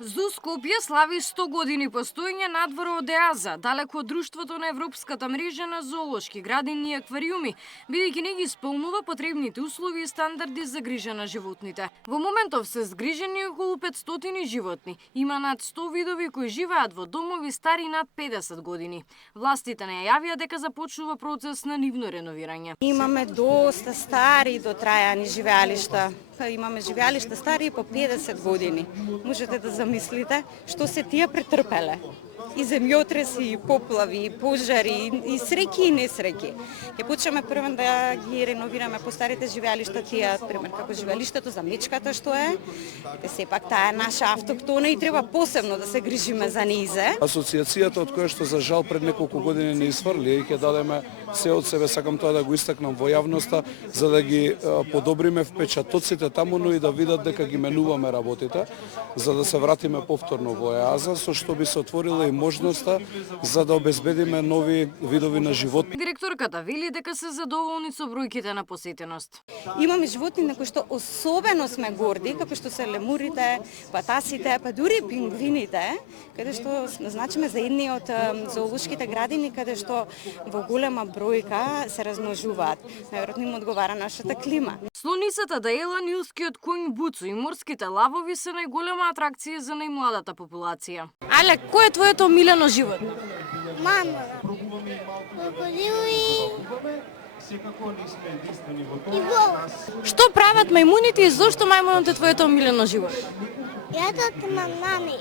ЗУ Скопје слави 100 години постоење надвор од ЕАЗа, далеко од друштвото на Европската мрежа на зоолошки градини и аквариуми, бидејќи не ги исполнува потребните услови и стандарди за грижа на животните. Во моментов се згрижени околу 500 животни. Има над 100 видови кои живеат во домови стари над 50 години. Властите не јавија дека започнува процес на нивно реновирање. Имаме доста стари дотрајани живеалишта. Имаме живеалишта стари по 50 години. Можете да замислите што се тие претрпеле. И земјотреси, и поплави, и пожари, и среќи и несреќи. Ќе почнеме прво да ги реновираме по старите живеалишта, тие, пример, како живеалиштето за мечката што е. Сепак таа е наша автохтона и треба посебно да се грижиме за низе. Асоциацијата од која што за жал пред неколку години не изфрли и ќе дадеме се од себе, сакам тоа да го истакнам во јавноста, за да ги подобриме впечатоците таму, но и да видат дека ги менуваме работите, за да се вратиме повторно во ЕАЗа, со што би се отворила и можноста за да обезбедиме нови видови на животни. Директорката вели дека се задоволни со бројките на посетеност. Имаме животни на кои што особено сме горди, како што се лемурите, патасите, па дури пингвините, каде што значиме за едни од зоолошките градини каде што во голема бројка се размножуваат. Најверојатно им одговара нашата клима. Слоницата Даела, нилскиот коњ Буцу и морските лавови се најголема атракција за најмладата популација. Але, кој е твоето омилено животно? Мама. Крокодил и вол. Што прават мајмуните и зошто мајмунот е твоето омилено животно? Јадат банани.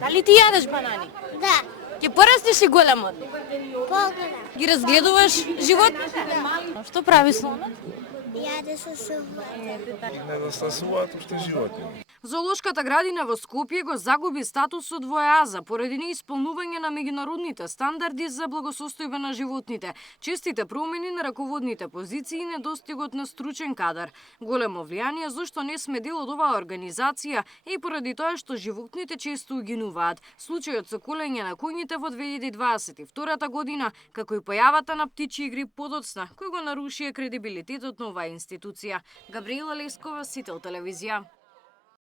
Дали ти јадеш банани? Да. Ќе порастеш и големот? Поголем. Ги разгледуваш животните? Што прави слонот? Јаде со сувата. Не да стасуваат уште животни. Зоолошката градина во Скопје го загуби статусот во ЕАЗа поради неисполнување на меѓународните стандарди за благосостојба на животните, честите промени на раководните позиции и недостигот на стручен кадар. Големо влијание зашто не сме дел од оваа организација и поради тоа што животните често угинуваат. Случајот со колење на коњите во 2022 година, како и појавата на птичји грип подоцна, кој го нарушија кредибилитетот на оваа институција. Габриела Лескова, Сител телевизија.